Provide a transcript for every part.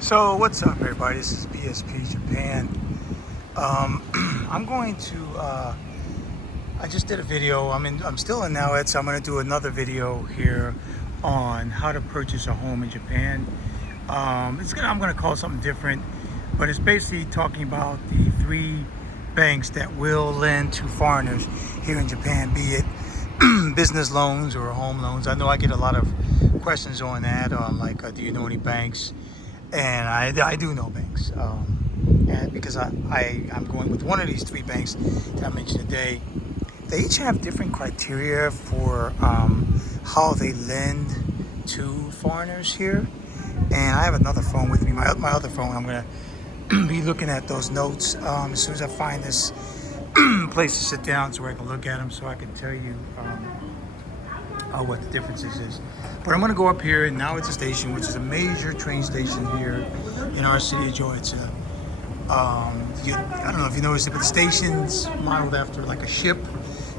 So what's up, everybody? This is BSP Japan. I'm going to. I just did a video. I'm still in now, so I'm going to do another video here on how to purchase a home in Japan. I'm going to call it something different, but it's basically talking about the three banks that will lend to foreigners here in Japan, be it business loans or home loans. I know I get a lot of questions on that, do you know any banks? And I do know banks, and because I'm going with one of these three banks that I mentioned today. They each have different criteria for how they lend to foreigners here. And I have another phone with me, my other phone. I'm going to be looking at those notes as soon as I find this place to sit down so I can look at them so I can tell you what the differences is. But I'm going to go up here, and now it's a station, which is a major train station here in our city of Georgia. I don't know if you noticed it, but the station's modeled after like a ship.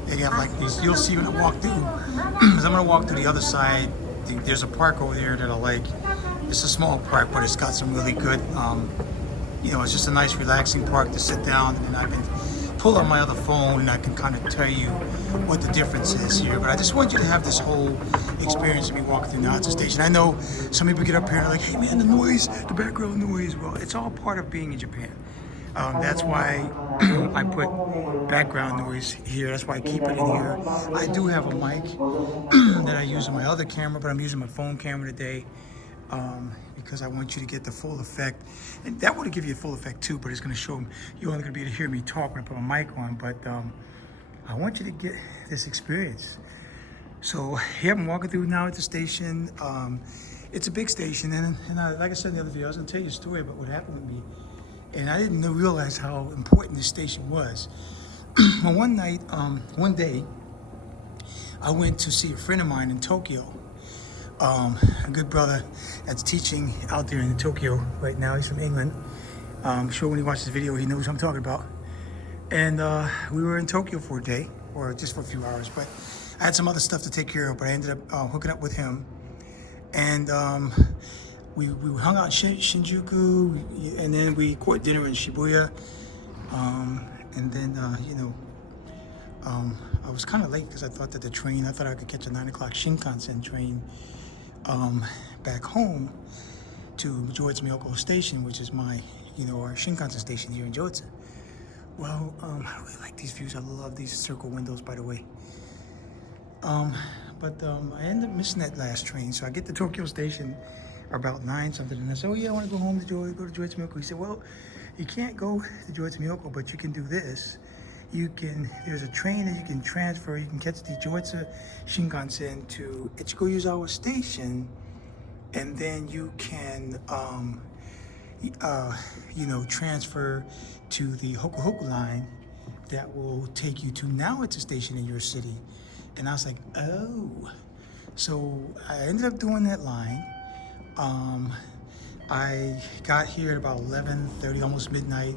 They have like these, you'll see when I walk through, because I'm going to walk through the other side. There's a park over there that I like. It's a small park, but it's got some really good, it's just a nice relaxing park to sit down, and I can pull on my other phone and I can kind of tell you what the difference is here. But I just want you to have this whole experience of me walking through Naza Station. I know some people get up here and are like, hey man, the noise, the background noise. Well, it's all part of being in Japan. That's why I put background noise here. That's why I keep it in here. I do have a mic that I use on my other camera, but I'm using my phone camera today because I want you to get the full effect. And that would give you a full effect too, but it's going to show you're only going to be able to hear me talk when I put my mic on. But I want you to get this experience. So here I'm walking through now at the station. It's a big station, and like I said in the other video, I was going to tell you a story about what happened with me. And I didn't realize how important this station was. Well, one day, I went to see a friend of mine in Tokyo. A good brother that's teaching out there in Tokyo right now. He's from England. I'm sure when he watches the video, he knows what I'm talking about. And we were in Tokyo for a day, or just for a few hours. But I had some other stuff to take care of, but I ended up hooking up with him. And we hung out in Shinjuku, and then we caught dinner in Shibuya. And then, I was kind of late because I thought that I thought I could catch a 9 o'clock Shinkansen train back home to Joetsu Miyoko Station, which is my, our Shinkansen station here in Joetsu. Well, I really like these views. I love these circle windows, by the way. But I ended up missing that last train, so I get to Tokyo Station about 9 something, and I said, oh yeah, I want to go home to go to Joetsu Miyoko. He said, well, you can't go to Joetsu Miyoko, but you can do this. There's a train that you can transfer. You can catch the Joetsu Shinkansen to Ichiko-Yuzawa Station, and then you can, transfer to the Hokuhoku line that will take you to now it's a station in your city. And I was like, oh. So I ended up doing that line. I got here at about 11:30, almost midnight,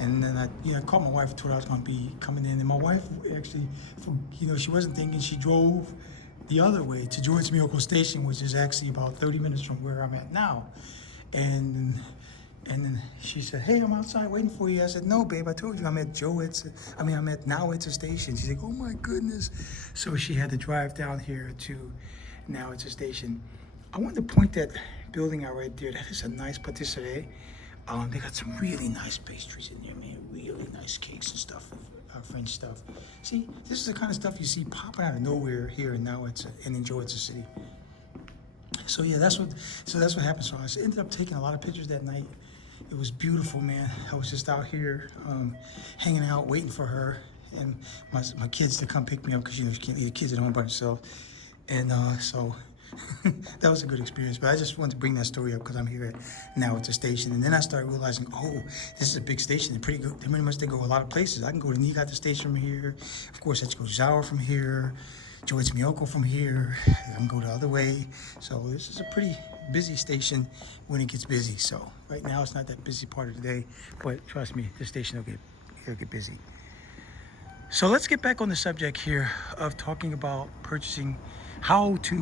and then I called my wife and told her I was going to be coming in. And my wife actually, she wasn't thinking. She drove the other way to Joetsu Miyoko Station, which is actually about 30 minutes from where I'm at now. And then she said, hey, I'm outside waiting for you. I said, no, babe, I told you I'm at now it's a station. She's like, oh my goodness. So she had to drive down here to now it's a station. I wanted to point that building out right there. That is a nice patisserie. They got some really nice pastries in there, man. Really nice cakes and stuff, French stuff. See, this is the kind of stuff you see popping out of nowhere here and now it's in Joetsu City. So yeah, that's what happened. So I ended up taking a lot of pictures that night. It was beautiful, man. I was just out here hanging out, waiting for her and my kids to come pick me up because she can't leave the kids at home by herself. And so that was a good experience. But I just wanted to bring that story up because I'm here now at the station. And then I started realizing, oh, this is a big station. They're pretty good. They pretty much go a lot of places. I can go to Niigata Station from here. Of course, I have to go to Zawa from here. Joetsu Miyoko from here. I can go the other way. So this is a pretty busy station when it gets busy. So right now it's not that busy part of the day, but trust me, this station will get busy. So let's get back on the subject here of talking about purchasing, how to,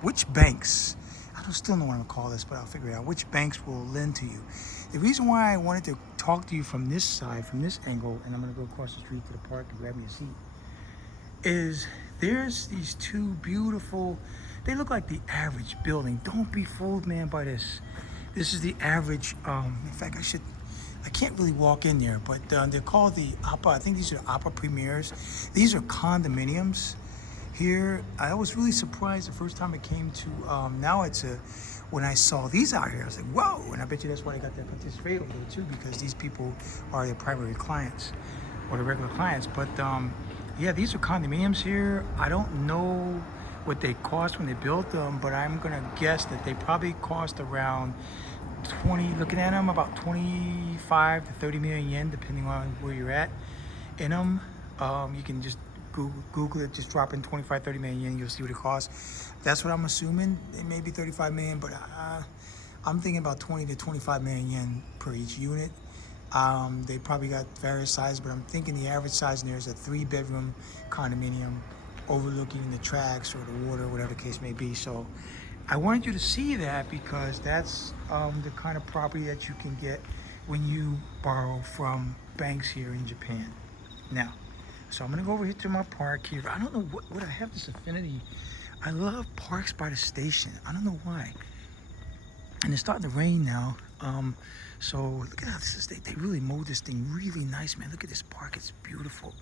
which banks. I don't still know what I'm gonna call this, but I'll figure it out. Which banks will lend to you? The reason why I wanted to talk to you from this side, from this angle, and I'm gonna go across the street to the park and grab me a seat, is there's these two beautiful, they look like the average building. Don't be fooled, man, by this. This is the average, in fact, I can't really walk in there, but they're called the Oppa. I think these are the Oppa Premiers. These are condominiums here. I was really surprised the first time I came to, now it's a, when I saw these out here, I was like, whoa, and I bet you that's why I got that participate over there too, because these people are their primary clients, or the regular clients, but yeah, these are condominiums here. I don't know what they cost when they built them, but I'm gonna guess that they probably cost around 20, looking at them, about 25 to 30 million yen, depending on where you're at in them. You can just Google it, just drop in 25, 30 million yen, you'll see what it costs. That's what I'm assuming. It may be 35 million, but I'm thinking about 20 to 25 million yen per each unit. They probably got various sizes, but I'm thinking the average size in there is a 3-bedroom condominium overlooking the tracks or the water, whatever the case may be. So I wanted you to see that because that's the kind of property that you can get when you borrow from banks here in Japan. Now, so I'm gonna go over here to my park here. I don't know what I have this affinity. I love parks by the station. I don't know why. And it's starting to rain now. So look at how this is. They really mowed this thing really nice, man. Look at this park. It's beautiful.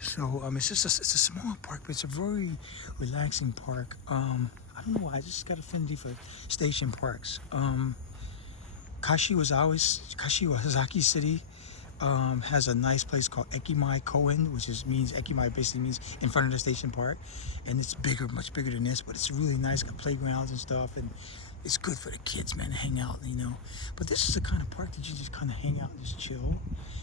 So it's just it's a small park, but it's a very relaxing park. I don't know why. I just got affinity for station parks. Kashiwazaki City has a nice place called Ekimai Koen, which means Ekimai basically means in front of the station park, and it's bigger, much bigger than this, but it's really nice. Got playgrounds and stuff, and it's good for the kids, man, to hang out, you know. But this is the kind of park that you just kind of hang out and just chill,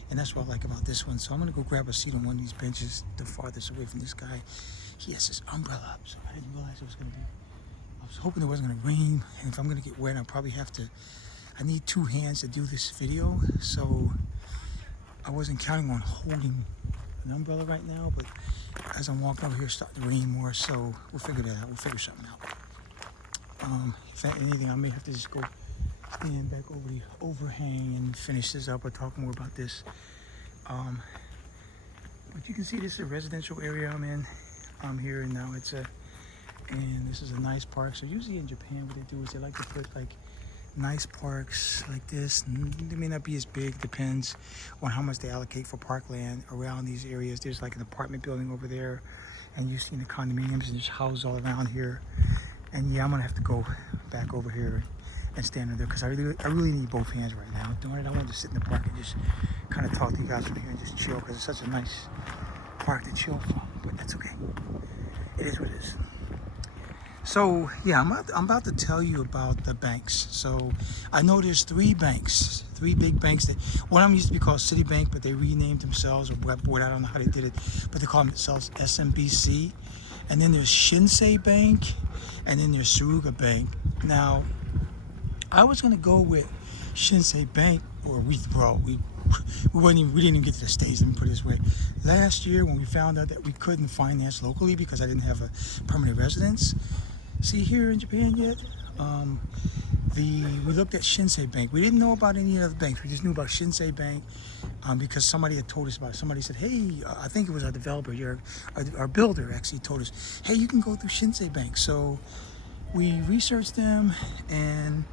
and that's what I like about this one. So I'm gonna go grab a seat on one of these benches, the farthest away from this guy. He has his umbrella up, so I didn't realize it was gonna be. I was hoping it wasn't gonna rain, and if I'm gonna get wet, I'll probably have to. I need 2 hands to do this video, so I wasn't counting on holding an umbrella right now. But as I'm walking over here, it's starting to rain more, so we'll figure that out. We'll figure something out. If anything, I may have to just go stand back over the overhang and finish this up or talk more about this. But you can see this is a residential area I'm in. I'm here and now and this is a nice park. So usually in Japan, what they do is they like to put like nice parks like this. They may not be as big, depends on how much they allocate for parkland around these areas. There's like an apartment building over there, and you've seen the condominiums and just houses all around here. And yeah, I'm gonna have to go back over here and stand in there because I really need both hands right now. Darn it, I wanted to sit in the park and just kind of talk to you guys from here and just chill because it's such a nice park to chill from. But that's okay. It is what it is. So yeah, I'm about to tell you about the banks. So I know there's 3 banks, 3 big banks. That one of them used to be called Citibank, but they renamed themselves, or I don't know how they did it, but they call themselves SMBC. And then there's Shinsei Bank, and then there's Suruga Bank. Now, I was gonna go with Shinsei Bank, or we didn't even get to the stage. Let me put it this way: last year, when we found out that we couldn't finance locally because I didn't have a permanent residence, see here in Japan yet, we looked at Shinsei Bank. We didn't know about any other banks. We just knew about Shinsei Bank because somebody had told us about it. Somebody said, hey, I think it was our developer, our builder actually told us, hey, you can go through Shinsei Bank. So we researched them, and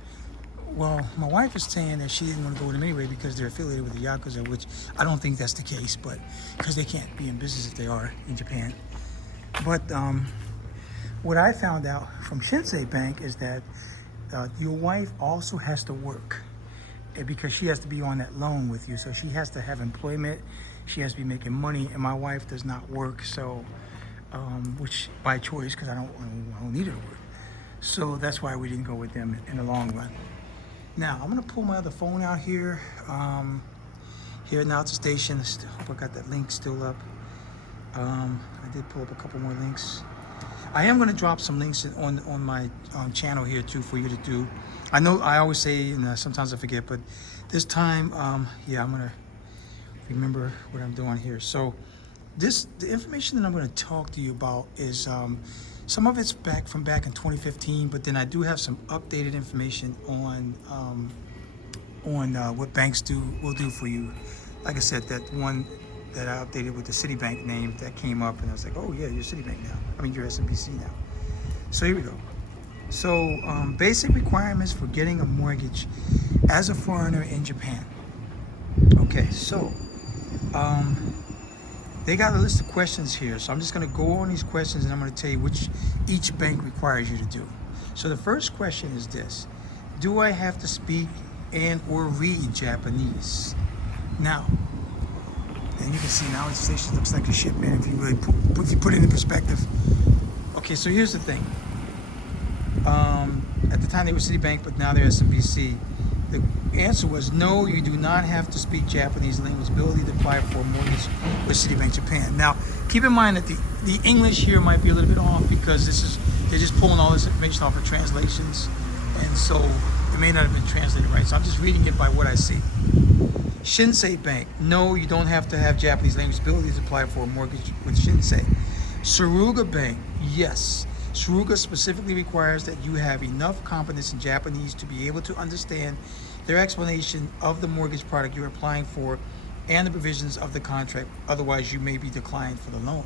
well, my wife is saying that she didn't want to go with them anyway because they're affiliated with the Yakuza, which I don't think that's the case, but because they can't be in business if they are in Japan. But what I found out from Shinsei Bank is that your wife also has to work because she has to be on that loan with you. So she has to have employment. She has to be making money, and my wife does not work. So, which by choice, because I don't need her to work. So that's why we didn't go with them in the long run. Now I'm gonna pull my other phone out here. Here at Naza Station. I hope I got that link still up. I did pull up a couple more links. I am going to drop some links on my channel here too for you to do. I know I always say, and sometimes I forget, but this time, yeah, I'm going to remember what I'm doing here. So the information that I'm going to talk to you about is Some of it's back in 2015, but then I do have some updated information on what banks will do for you. Like I said, that one that I updated with the Citibank name that came up, and I was like, oh yeah, you're Citibank now. I mean, you're SMBC now. So here we go. So basic requirements for getting a mortgage as a foreigner in Japan. Okay, so they got a list of questions here. So I'm just going to go on these questions, and I'm going to tell you which each bank requires you to do. So the first question is this: do I have to speak and or read Japanese? Now, and you can see Naza Station looks like a ship, man, if you really put it in perspective. Okay, so here's the thing. At the time they were Citibank, but now they're SMBC. The answer was no, you do not have to speak Japanese language ability to apply for a mortgage with Citibank Japan. Now, keep in mind that the English here might be a little bit off because they're just pulling all this information off of translations, and so it may not have been translated right. So I'm just reading it by what I see. Shinsei Bank, no, you don't have to have Japanese language ability to apply for a mortgage with Shinsei. Suruga Bank, yes. Suruga specifically requires that you have enough competence in Japanese to be able to understand their explanation of the mortgage product you're applying for and the provisions of the contract. Otherwise, you may be declined for the loan.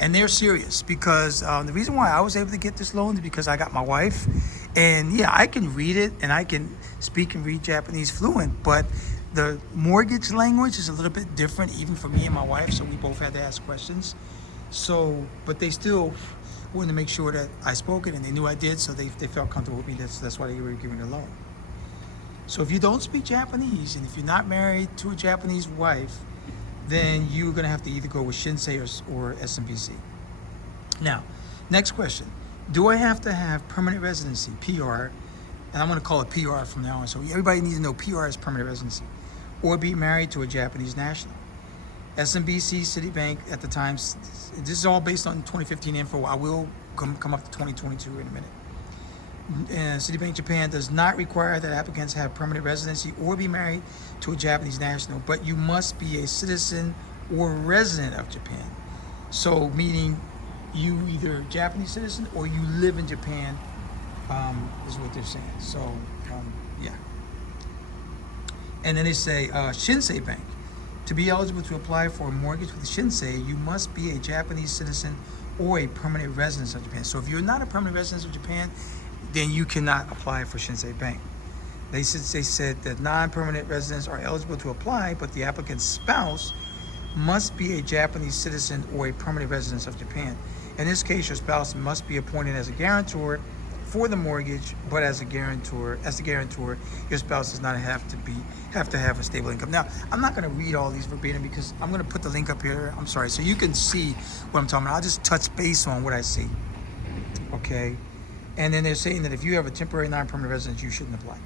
And they're serious because the reason why I was able to get this loan is because I got my wife. And yeah, I can read it and I can speak and read Japanese fluent, but the mortgage language is a little bit different even for me and my wife, so we both had to ask questions. So, but they still wanted to make sure that I spoke it, and they knew I did, so they felt comfortable with me. That's why they were giving the loan. So if you don't speak Japanese, and if you're not married to a Japanese wife, then you're going to have to either go with Shinsei or SMBC. Now, next question. Do I have to have permanent residency, PR, and I'm going to call it PR from now on, so everybody needs to know PR is permanent residency, or be married to a Japanese national? SMBC, Citibank at the time, this is all based on 2015 info. I will come up to 2022 in a minute. And Citibank Japan does not require that applicants have permanent residency or be married to a Japanese national, but you must be a citizen or resident of Japan. So meaning you either Japanese citizen or you live in Japan, is what they're saying. So yeah. And then they say Shinsei Bank. To be eligible to apply for a mortgage with Shinsei, you must be a Japanese citizen or a permanent resident of Japan. So if you're not a permanent resident of Japan, then you cannot apply for Shinsei Bank. They said that non-permanent residents are eligible to apply, but the applicant's spouse must be a Japanese citizen or a permanent resident of Japan. In this case, your spouse must be appointed as a guarantor for the mortgage, but as the guarantor, your spouse does not have to have a stable income. Now, I'm not going to read all these verbatim because I'm going to put the link up here. I'm sorry, so you can see what I'm talking about. I'll just touch base on what I see. Okay, and then they're saying that if you have a temporary non-permanent residence, you shouldn't apply.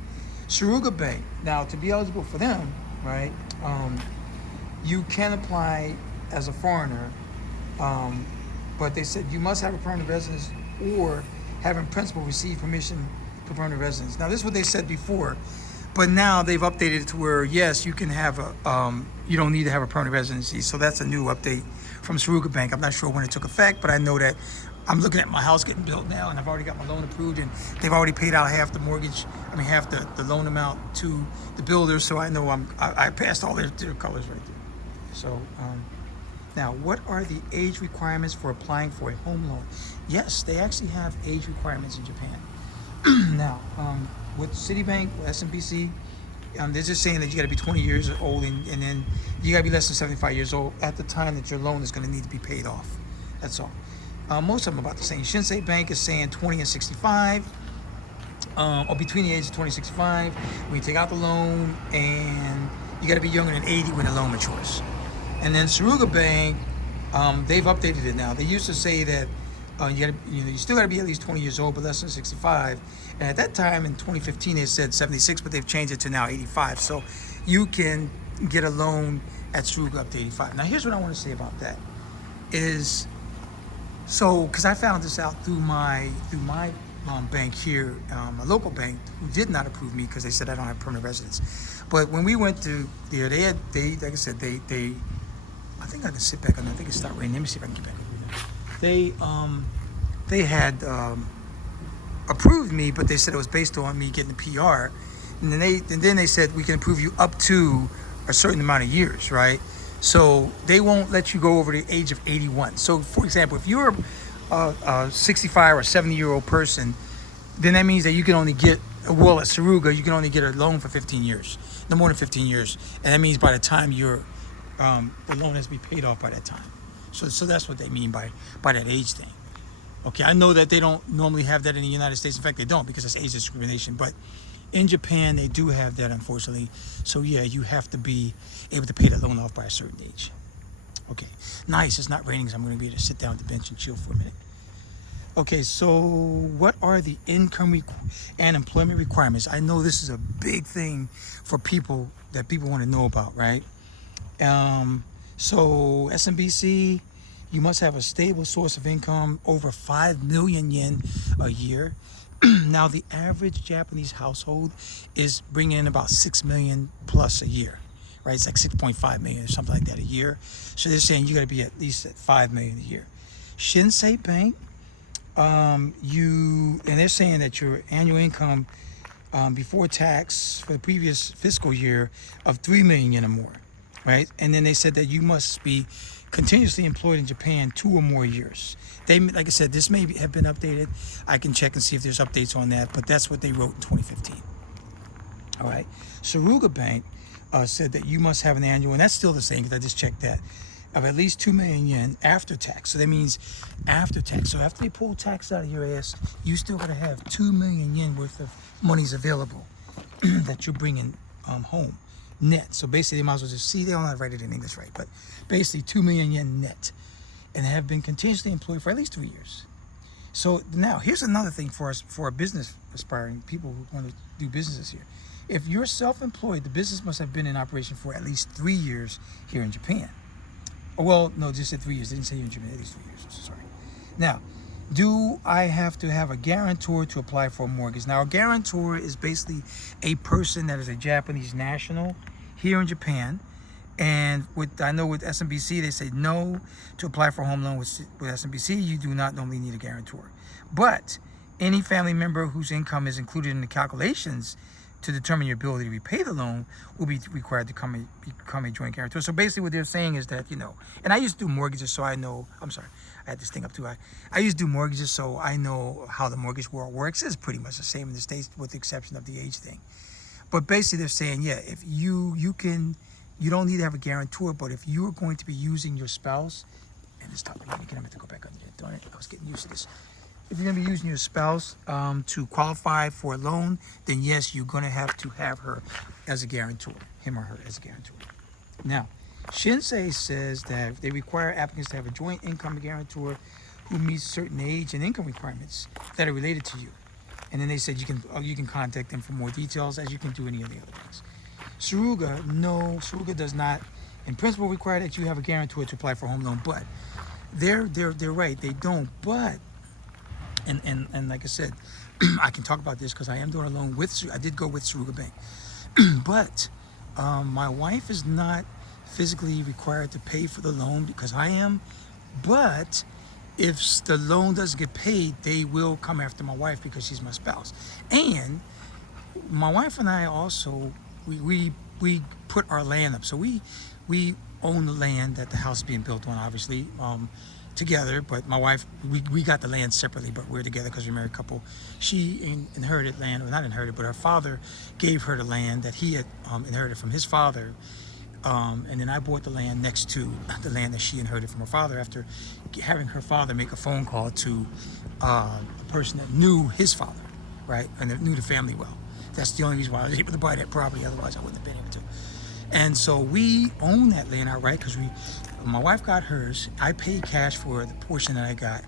Suruga Bank. Now, to be eligible for them, right? You can apply as a foreigner, but they said you must have a permanent residence or have in principle received permission for permanent residence. Now, this is what they said before, but now they've updated it to where, yes, you can have you don't need to have a permanent residency. So that's a new update from Suruga Bank. I'm not sure when it took effect, but I know that I'm looking at my house getting built now, and I've already got my loan approved, and they've already paid out half the mortgage, half the loan amount to the builder, so I know I passed all their colors right there. So, now, what are the age requirements for applying for a home loan? Yes, they actually have age requirements in Japan. Now, with Citibank, with SMBC, they're just saying that you got to be 20 years old, and then you got to be less than 75 years old at the time that your loan is going to need to be paid off. That's all. Most of them are about the same. Shinsei Bank is saying 20 and 65, or between the ages of 20 and 65 when you take out the loan, and you got to be younger than 80 when the loan matures. And then Suruga Bank, they've updated it now. They used to say that you still got to be at least 20 years old, but less than 65. And at that time in 2015, they said 76, but they've changed it to now 85. So you can get a loan at Suruga up to 85. Now, here's what I want to say about that is, so because I found this out through my bank here, a local bank who did not approve me because they said I don't have permanent residence. But when we went to there, they like I said, they I think I can sit back on. I think it stopped raining. Let me see if I can get back over there. they had approved me, but they said it was based on me getting the PR, and then they said we can approve you up to a certain amount of years, right? So they won't let you go over the age of 81. So, for example, if you're a 65 or 70-year-old person, then that means that you can only get well at Suruga, you can only get a loan for 15 years, no more than 15 years, and that means by the time you're the loan has to be paid off by that time. So that's what they mean by that age thing. Okay, I know that they don't normally have that in the United States. In fact, they don't, because it's age discrimination. But in Japan, they do have that, unfortunately. So yeah, you have to be able to pay that loan off by a certain age. Okay, nice. It's not raining, so I'm going to be able to sit down at the bench and chill for a minute. Okay, so what are the income and employment requirements? I know this is a big thing for people that people want to know about, right? So SMBC, you must have a stable source of income over 5 million yen a year. Now, the average Japanese household is bringing in about 6 million plus a year, right? It's like 6.5 million or something like that a year. So they're saying you got to be at least at 5 million a year. Shinsei Bank, and they're saying that your annual income before tax for the previous fiscal year of 3 million yen or more, right? And then they said that you must be continuously employed in Japan 2 or more years. They, like I said, this may have been updated. I can check and see if there's updates on that, but that's what they wrote in 2015. All right. Suruga Bank said that you must have an annual, and that's still the same because I just checked that, of at least 2 million yen after tax. So that means after tax. So after they pull tax out of your ass, you still got to have 2 million yen worth of monies available that you're bringing home net. So basically, they might as well just see, they don't have to write it in English, right? But basically 2 million yen net, and have been continuously employed for at least 3 years. So now here's another thing for us, for our business aspiring people who want to do businesses here. If you're self-employed, the business must have been in operation for at least 3 years here in Japan. Well, no, just said 3 years. They didn't say here in Japan, at least 3 years. So sorry. Now, do I have to have a guarantor to apply for a mortgage? Now, a guarantor is basically a person that is a Japanese national here in Japan. And I know with SMBC, they say no to apply for a home loan with SMBC. You do not normally need a guarantor. But any family member whose income is included in the calculations to determine your ability to repay the loan will be required to become a joint guarantor. So basically what they're saying is that, and I used to do mortgages, so I know, I'm sorry, I had this thing up too high. I used to do mortgages, so I know how the mortgage world works. It's pretty much the same in the States with the exception of the age thing. But basically they're saying, yeah, if you don't need to have a guarantor, but if you're going to be using your spouse, and it's tough, I'm going to go back under there, darn it, I was getting used to this. If you're going to be using your spouse to qualify for a loan, then yes, you're going to have her as a guarantor, him or her as a guarantor. Now, Shinsei says that they require applicants to have a joint income guarantor who meets certain age and income requirements that are related to you. And then they said you can contact them for more details, as you can do any of the other things. Suruga does not, in principle, require that you have a guarantor to apply for a home loan, but they're right, they don't. But and like I said, I can talk about this because I am doing a loan I did go with Suruga Bank, but my wife is not physically required to pay for the loan because I am. But if the loan doesn't get paid, they will come after my wife because she's my spouse. And my wife and I also, we put our land up. So we own the land that the house is being built on, obviously, together. But my wife, we got the land separately, but we're together because we're a married couple. She inherited land, well, not inherited, but her father gave her the land that he had inherited from his father. And then I bought the land next to the land that she inherited from her father after having her father make a phone call to a person that knew his father, right? And that knew the family well. That's the only reason why I was able to buy that property. Otherwise, I wouldn't have been able to. And so we own that land outright because my wife got hers. I paid cash for the portion that I got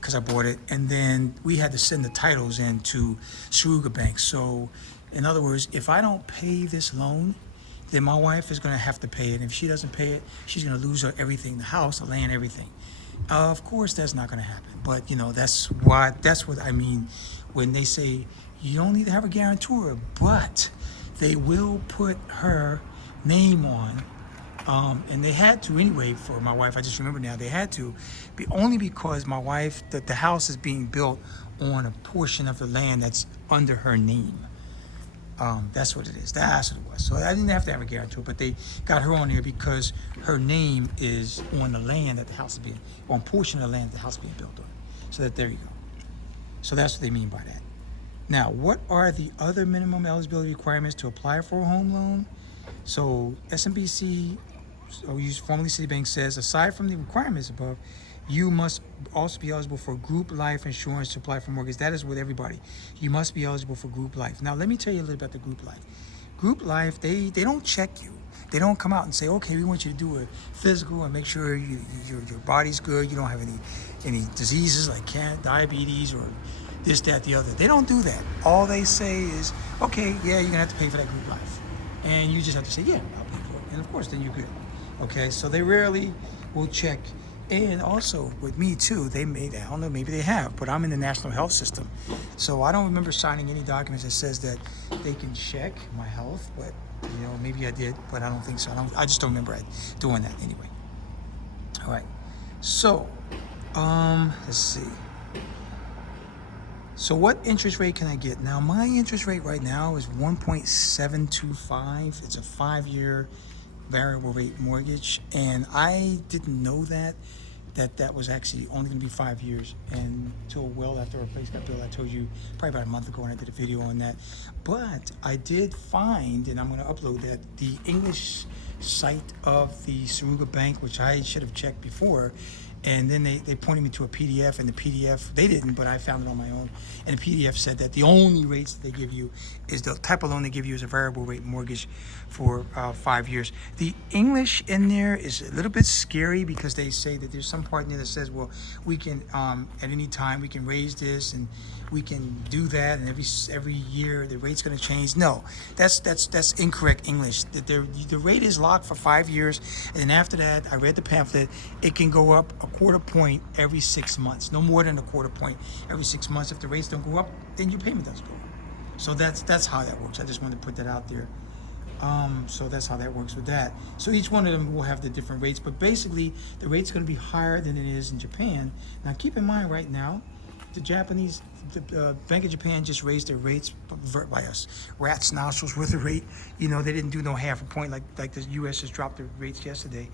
because I bought it. And then we had to send the titles in to Suruga Bank. So in other words, if I don't pay this loan, then my wife is going to have to pay it. And if she doesn't pay it, she's going to lose everything, the house, the land, everything. Of course, that's not going to happen. But, that's what I mean when they say you don't need to have a guarantor, but they will put her name on And they had to anyway for my wife. I just remember now they had to, only because my wife, the house is being built on a portion of the land that's under her name. That's what it is. That's what it was. So I didn't have to have a guarantor, but they got her on here because her name is on the land that the house is being, on portion of the land that the house is being built on. So that there you go. So that's what they mean by that. Now, what are the other minimum eligibility requirements to apply for a home loan? So SMBC, or formerly Citibank, says aside from the requirements above, you must also be eligible for group life insurance to apply for mortgage. That is with everybody. You must be eligible for group life. Now, let me tell you a little about the group life. Group life, they don't check you. They don't come out and say, okay, we want you to do a physical and make sure your body's good. You don't have any diseases like diabetes or this, that, the other. They don't do that. All they say is, okay, yeah, you're going to have to pay for that group life. And you just have to say, yeah, I'll pay for it. And of course, then you're good. Okay, so they rarely will check. And also with me too, I don't know, maybe they have, but I'm in the national health system. So I don't remember signing any documents that says that they can check my health, but maybe I did, but I don't think so. I just don't remember doing that anyway. All right, so let's see. So what interest rate can I get? Now my interest rate right now is 1.725. It's a 5-year variable rate mortgage, and I didn't know that was actually only going to be 5 years until well after our place got built. I told you probably about a month ago when I did a video on that. But I did find, and I'm going to upload that, the English site of the Suruga Bank, which I should have checked before. And then they pointed me to a PDF, and the PDF, they didn't, but I found it on my own. And the PDF said that the only rates that they give you is the type of loan they give you is a variable rate mortgage for 5 years. The English in there is a little bit scary because they say that there's some part in there that says, well, we can, at any time, we can raise this and we can do that, and every year the rate's going to change. No, that's incorrect English. The rate is locked for 5 years, and then after that, I read the pamphlet, it can go up a quarter point every 6 months, no more than a quarter point every 6 months. If the rates don't go up, then your payment doesn't go up. So that's how that works. I just wanted to put that out there. So that's how that works with that. So each one of them will have the different rates, but basically the rate's going to be higher than it is in Japan. Now keep in mind right now, the Bank of Japan just raised their rates by us rat's nostrils with the rate. They didn't do no half a point like the U.S. just dropped their rates yesterday.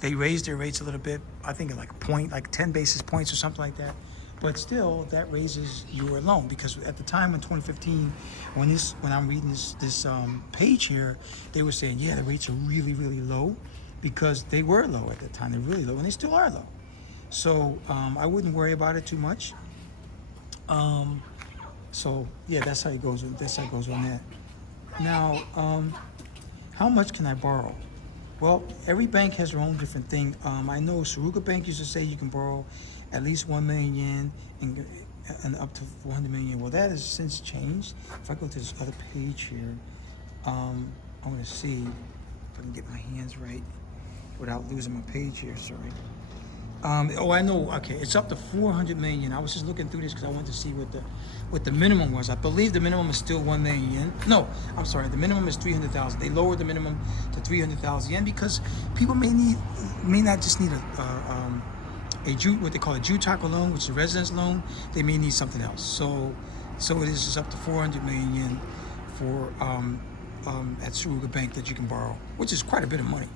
They raised their rates a little bit, I think like a point, like 10 basis points or something like that. But still, that raises your loan, because at the time in 2015, when I'm reading this page here, they were saying, yeah, the rates are really, really low, because they were low at the time. They're really low, and they still are low. So I wouldn't worry about it too much. So yeah, that's how it goes. That's how it goes on that. Now, how much can I borrow? Well, every bank has their own different thing. I know Suruga Bank used to say you can borrow at least 1 million yen and up to 400 million. Well, that has since changed. If I go to this other page here, I'm going to see if I can get my hands right without losing my page here. Sorry. I know. Okay, it's up to 400 million. I was just looking through this because I wanted to see what the minimum was. I believe the minimum is still 1 million yen. No, I'm sorry. The minimum is 300,000. They lowered the minimum to 300,000 yen because people may not just need what they call a jutaka loan, which is a residence loan. They may need something else. So it is just up to 400 million yen for at Suruga Bank that you can borrow, which is quite a bit of money.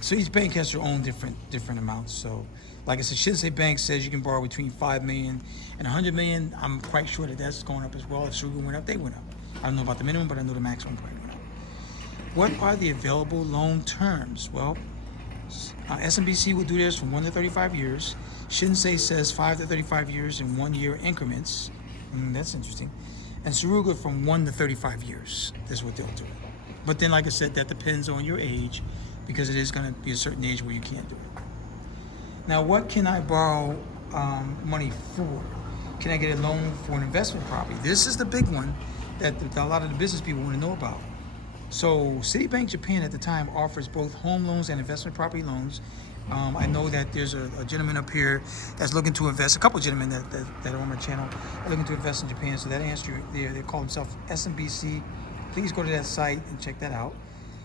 So each bank has their own different amounts. So, like I said, Shinsei Bank says you can borrow between 5 million and 100 million. I'm quite sure that's going up as well. If Suruga went up, they went up. I don't know about the minimum, but I know the maximum probably went up. What are the available loan terms? Well, SMBC will do this from 1 to 35 years. Shinsei says 5 to 35 years in 1 year increments. That's interesting. And Suruga from 1 to 35 years. That's what they'll do. But then, like I said, that depends on your age, because it is going to be a certain age where you can't do it. Now, what can I borrow money for? Can I get a loan for an investment property? This is the big one that a lot of the business people want to know about. So Citibank Japan at the time offers both home loans and investment property loans. I know that there's a gentleman up here that's looking to invest, a couple of gentlemen that are on my channel are looking to invest in Japan. So that answer there, they call themselves SMBC. Please go to that site and check that out.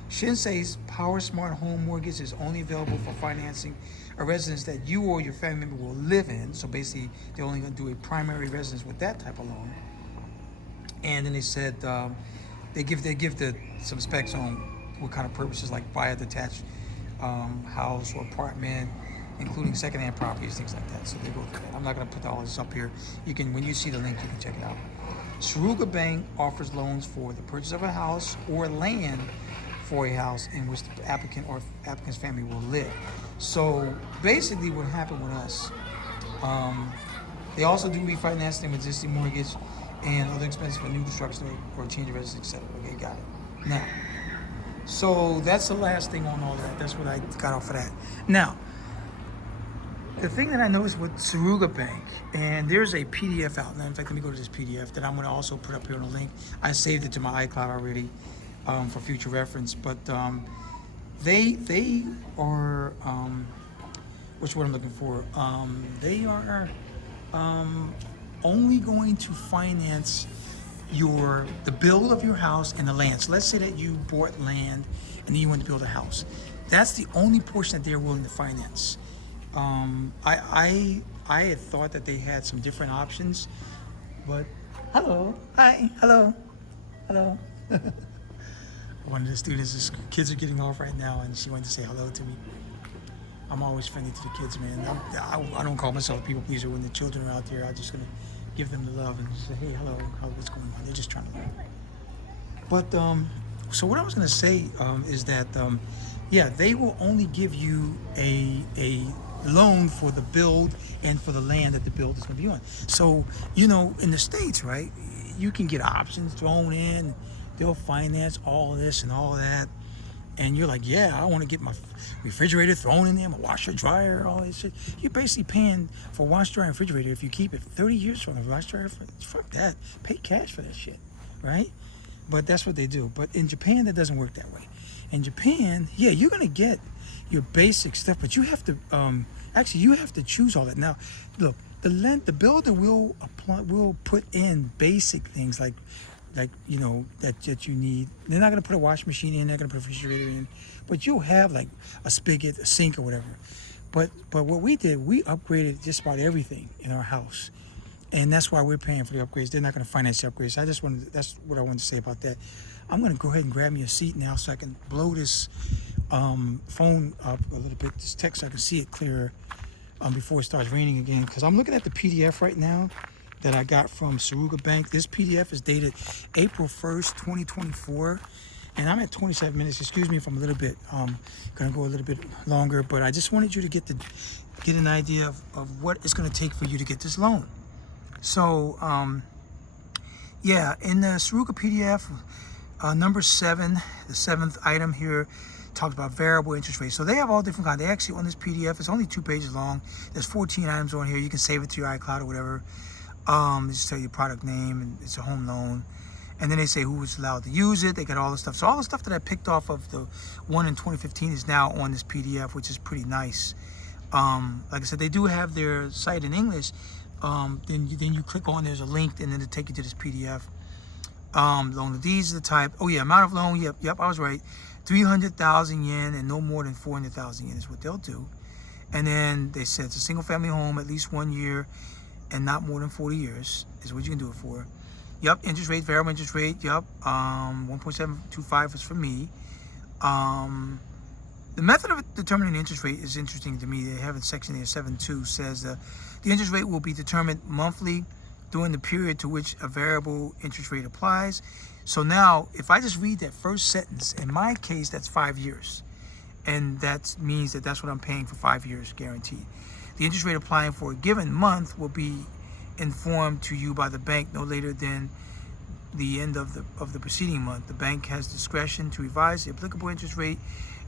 Shinsei's Power Smart Home Mortgage is only available for financing a residence that you or your family member will live in. So basically, they're only going to do a primary residence with that type of loan. And then they said they give some specs on what kind of purposes, like buy a detached house or apartment, including secondhand properties, things like that. So they go through that. I'm not going to put all this up here. You can, when you see the link, you can check it out. Suruga Bank offers loans for the purchase of a house or land for a house in which the applicant or applicant's family will live. So basically, what happened with us, they also do refinancing of existing mortgage and other expenses for new construction or change of residence, etc. Okay, got it. Now, so that's the last thing on all that. That's what I got off of that. Now, the thing that I noticed with Suruga Bank, and there's a PDF out. Now, in fact, let me go to this PDF that I'm going to also put up here on a link. I saved it to my iCloud already for future reference. But they are, which what I'm looking for. They are only going to finance the build of your house and the land. So let's say that you bought land and then you want to build a house. That's the only portion that they're willing to finance. I had thought that they had some different options, but hello, hi, hello. One of the students, kids are getting off right now, and she wanted to say hello to me. I'm always friendly to the kids, man. I don't call myself a people pleaser. When the children are out there, I'm just gonna give them the love and say, hey, hello, what's going on? They're just trying to learn. But so what I was gonna say is that yeah, they will only give you a loan for the build and for the land that the build is going to be on. So, in the States, right, you can get options thrown in. They'll finance all of this and all of that. And you're like, yeah, I want to get my refrigerator thrown in there, my washer, dryer, all this shit. You're basically paying for wash, dryer, and refrigerator if you keep it 30 years from the wash, dryer. Fuck that. Pay cash for that shit, right? But that's what they do. But in Japan, that doesn't work that way. In Japan, yeah, you're going to get your basic stuff, but you have to you have to choose all that. Now, look, the builder will put in basic things like that you need. They're not going to put a washing machine in, they're going to put a refrigerator in, but you'll have like a spigot, a sink, or whatever. But what we did, we upgraded just about everything in our house, and that's why we're paying for the upgrades. They're not going to finance the upgrades. That's what I wanted to say about that. I'm going to go ahead and grab me a seat now so I can blow this phone up a little bit, this text, so I can see it clearer before it starts raining again. Because I'm looking at the PDF right now that I got from Suruga Bank. This PDF is dated April 1st, 2024. And I'm at 27 minutes. Excuse me if I'm a little bit, going to go a little bit longer. But I just wanted you to get an idea of what it's going to take for you to get this loan. So, yeah, in the Suruga PDF, number 7, the 7th item here, talks about variable interest rates. So they have all different kinds. They actually, on this PDF, it's only 2 pages long. There's 14 items on here. You can save it to your iCloud or whatever. They just tell you product name, and it's a home loan. And then they say who was allowed to use it. They got all the stuff. So all the stuff that I picked off of the one in 2015 is now on this PDF, which is pretty nice. Like I said, they do have their site in English. Then you click on, there's a link, and then it'll take you to this PDF. Loan, these are the type. Oh yeah, amount of loan. Yep, I was right. 300,000 yen and no more than 400,000 yen is what they'll do. And then they said it's a single family home, at least 1 year, and not more than 40 years is what you can do it for. Yep, interest rate, variable interest rate. Yep, 1.725 is for me. The method of determining the interest rate is interesting to me. They have a section here, 7.2, says the interest rate will be determined monthly during the period to which a variable interest rate applies. So now, if I just read that first sentence, in my case, that's 5 years. And that means that that's what I'm paying for 5 years, guaranteed. The interest rate applying for a given month will be informed to you by the bank no later than the end of the preceding month. The bank has discretion to revise the applicable interest rate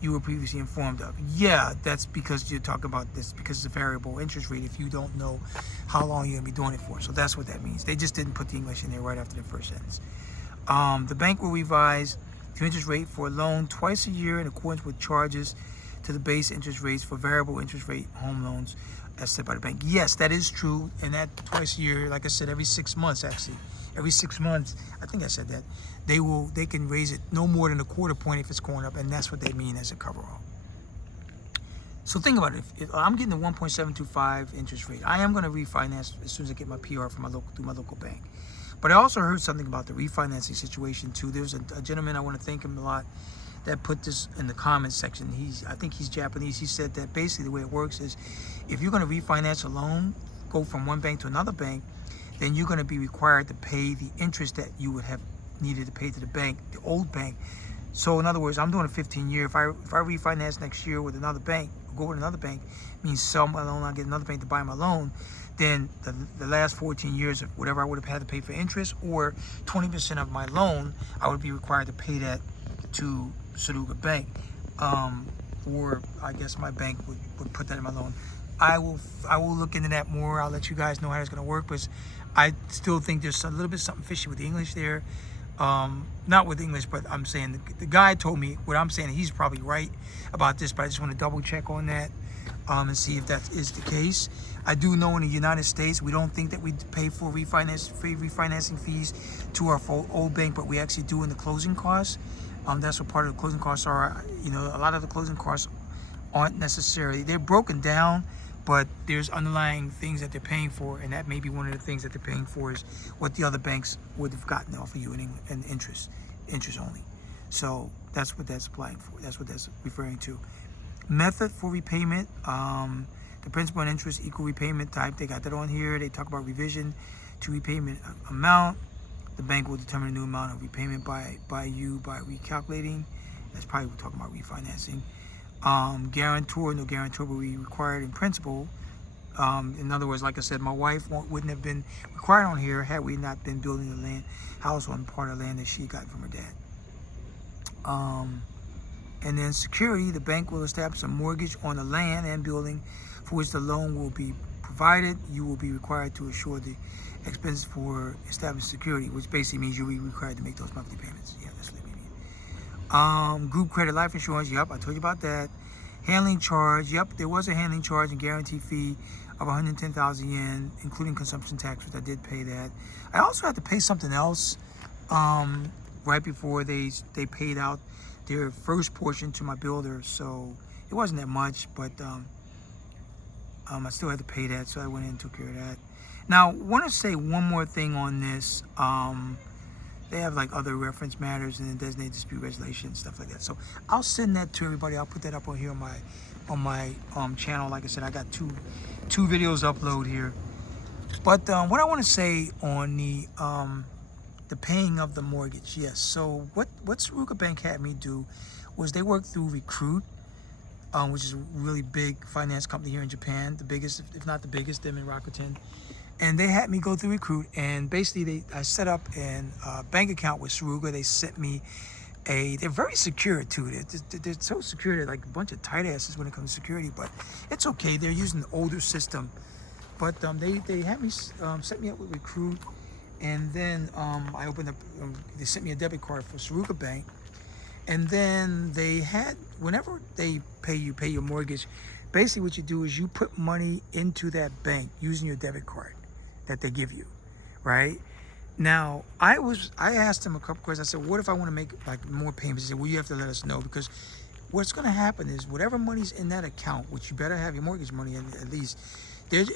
you were previously informed of. Yeah, that's because you're talking about this, because it's a variable interest rate if you don't know how long you're going to be doing it for. So that's what that means. They just didn't put the English in there right after the first sentence. The bank will revise the interest rate for a loan twice a year in accordance with charges to the base interest rates for variable interest rate home loans as set by the bank. Yes, that is true. And that twice a year, like I said, every 6 months actually every 6 months, I think I said that, they can raise it no more than a quarter point if it's going up, and that's what they mean as a coverall. So think about it. If I'm getting the 1.725 interest rate, I am going to refinance as soon as I get my PR from through my local bank. But I also heard something about the refinancing situation too. There's a gentleman, I want to thank him a lot, that put this in the comments section. I think he's Japanese. He said that basically the way it works is, if you're going to refinance a loan, go from one bank to another bank, then you're going to be required to pay the interest that you would have needed to pay to the bank, the old bank. So in other words, I'm doing a 15-year. If I refinance next year with another bank, go with another bank, means sell my loan, I get another bank to buy my loan, then the last 14 years of whatever I would have had to pay for interest, or 20% of my loan, I would be required to pay that to Suruga Bank. Or I guess my bank would put that in my loan. I will look into that more. I'll let you guys know how it's going to work, but I still think there's a little bit something fishy with the English there. Not with English, but I'm saying the guy told me what I'm saying. He's probably right about this, but I just want to double check on that and see if that is the case. I do know in the United States, we don't think that we pay for refinancing fees to our old bank, but we actually do in the closing costs. That's what part of the closing costs are. You know, a lot of the closing costs aren't necessarily, they're broken down, but there's underlying things that they're paying for, and that may be one of the things that they're paying for is what the other banks would have gotten off of you in interest only. So that's what that's applying for. That's what that's referring to. Method for repayment, the principal and interest equal repayment type. They got that on here. They talk about revision to repayment amount. The bank will determine the new amount of repayment by you by recalculating. That's probably we're talking about refinancing. Guarantor, no guarantor will be required in principle. In other words, like I said, my wife wouldn't have been required on here had we not been building the house on part of land that she got from her dad. And then security, the bank will establish a mortgage on the land and building for which the loan will be provided. You will be required to assure the expenses for establishing security, which basically means you'll be required to make those monthly payments. Yeah, that's what it means. Group credit life insurance, yep, I told you about that. Handling charge, yep, there was a handling charge and guarantee fee of 110,000 yen, including consumption tax, which I did pay that. I also had to pay something else right before they paid out their first portion to my builder, so it wasn't that much, but I still had to pay that, so I went in and took care of that. Now, I want to say one more thing on this. They have like other reference matters and designated dispute resolution and stuff like that. So I'll send that to everybody. I'll put that up on here on my channel. Like I said, I got two videos upload here. But what I want to say on the paying of the mortgage, yes. So what Suruga Bank had me do was they worked through Recruit, which is a really big finance company here in Japan, the biggest, if not the biggest, them in Rakuten. And they had me go through Recruit, and basically I set up a bank account with Suruga. They sent me they're very secure too. They're so secure, they're like a bunch of tight asses when it comes to security, but it's okay. They're using an older system. But they had me set me up with Recruit, and then I opened up, they sent me a debit card for Suruga Bank. And then they had, whenever they pay your mortgage, basically what you do is you put money into that bank using your debit card that they give you, right? Now, I asked them a couple questions. I said, what if I want to make like more payments? They said, well, you have to let us know, because what's going to happen is whatever money's in that account, which you better have your mortgage money in at least,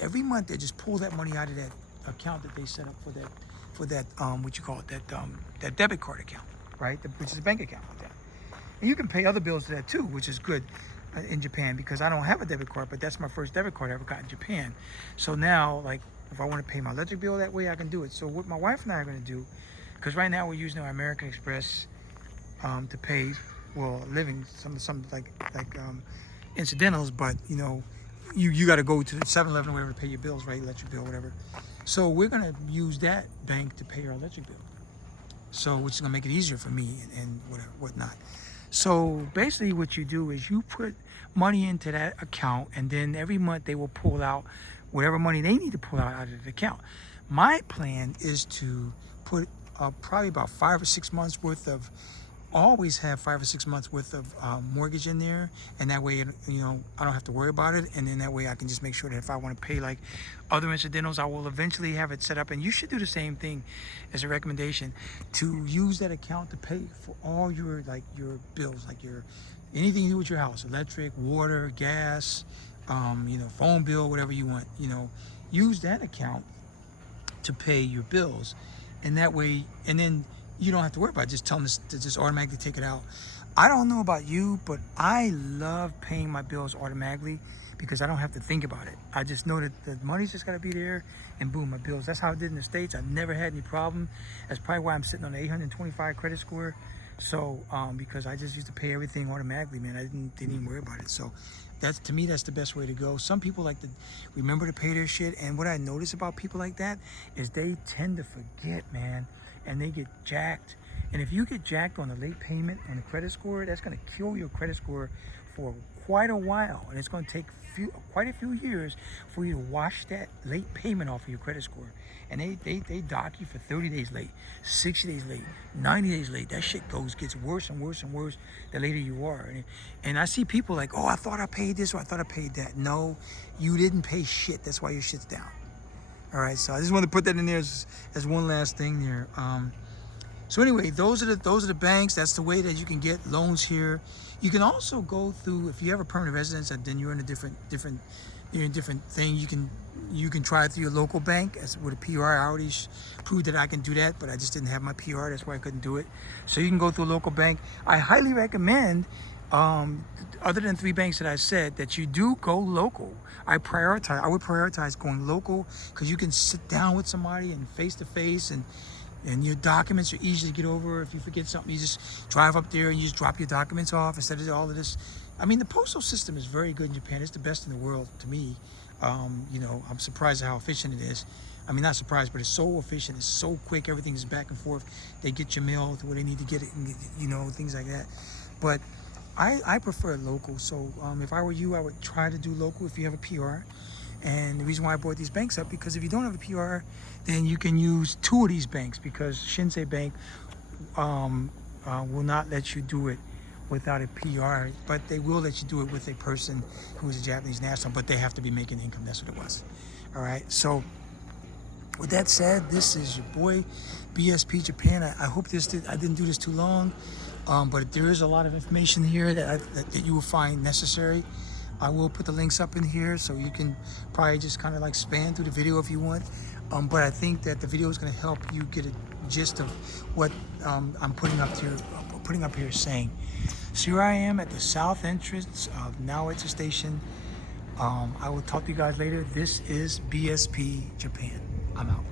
every month they just pull that money out of that account that they set up for that what you call it, that debit card account, right? Which is a bank account with that. And you can pay other bills to that too, which is good in Japan, because I don't have a debit card, but that's my first debit card I ever got in Japan. So now, like, if I want to pay my electric bill that way, I can do it. So what my wife and I are going to do, because right now we're using our American Express to pay, well, living some like incidentals, but you know, you got to go to 7-Eleven or whatever to pay your bills, right? Electric bill, whatever. So we're going to use that bank to pay our electric bill. So which is going to make it easier for me and whatnot. So basically what you do is you put money into that account, and then every month they will pull out whatever money they need to pull out of the account. My plan is to put probably about 5 or 6 months worth of always have 5 or 6 months worth of mortgage in there, and that way, you know, I don't have to worry about it. And then that way I can just make sure that if I want to pay like other incidentals, I will eventually have it set up. And you should do the same thing as a recommendation, to use that account to pay for all your like your bills, like your anything you do with your house, electric, water, gas, you know, phone bill, whatever you want, you know, use that account to pay your bills. And that way, and then you don't have to worry about it. Just tell them to just automatically take it out. I don't know about you, but I love paying my bills automatically because I don't have to think about it. I just know that the money's just got to be there, and boom, my bills. That's how I did in the States. I never had any problem. That's probably why I'm sitting on an 825 credit score. So because I just used to pay everything automatically, man. I didn't even worry about it. So that's, to me, that's the best way to go. Some people like to remember to pay their shit, and what I notice about people like that is they tend to forget, man, and they get jacked. And if you get jacked on a late payment on a credit score, that's going to kill your credit score for quite a while, and it's going to take quite a few years for you to wash that late payment off of your credit score. And they dock you for 30 days late, 60 days late, 90 days late. That shit gets worse and worse and worse the later you are. And I see people like, oh, I thought I paid this or I thought I paid that. No, you didn't pay shit. That's why your shit's down. All right, so I just wanted to put that in there as one last thing there. So anyway, those are the banks. That's the way that you can get loans here. You can also go through, if you have a permanent residence and then you're in a different thing, you can try it through your local bank as with a PR. I already proved that I can do that, but I just didn't have my PR. That's why I couldn't do it. So you can go through a local bank. I highly recommend, other than 3 banks that I said, that you do go local. I would prioritize going local because you can sit down with somebody and face to face, and your documents are easy to get over. If you forget something, you just drive up there and you just drop your documents off instead of all of this. I mean, the postal system is very good in Japan. It's the best in the world to me. You know, I'm surprised at how efficient it is. I mean, not surprised, but it's so efficient. It's so quick. Everything is back and forth. They get your mail to where they need to get it, and, you know, things like that. But I prefer local. So if I were you, I would try to do local if you have a PR. And the reason why I brought these banks up, because if you don't have a PR, then you can use 2 of these banks, because Shinsei Bank will not let you do it without a PR, but they will let you do it with a person who is a Japanese national, but they have to be making income. That's what it was. All right. So with that said, this is your boy, BSP Japan. I hope I didn't do this too long, but there is a lot of information here that you will find necessary. I will put the links up in here, so you can probably just kind of like span through the video if you want. But I think that the video is going to help you get a gist of what I'm putting up here saying. So here I am at the south entrance of Naza Station. I will talk to you guys later. This is BSP Japan. I'm out.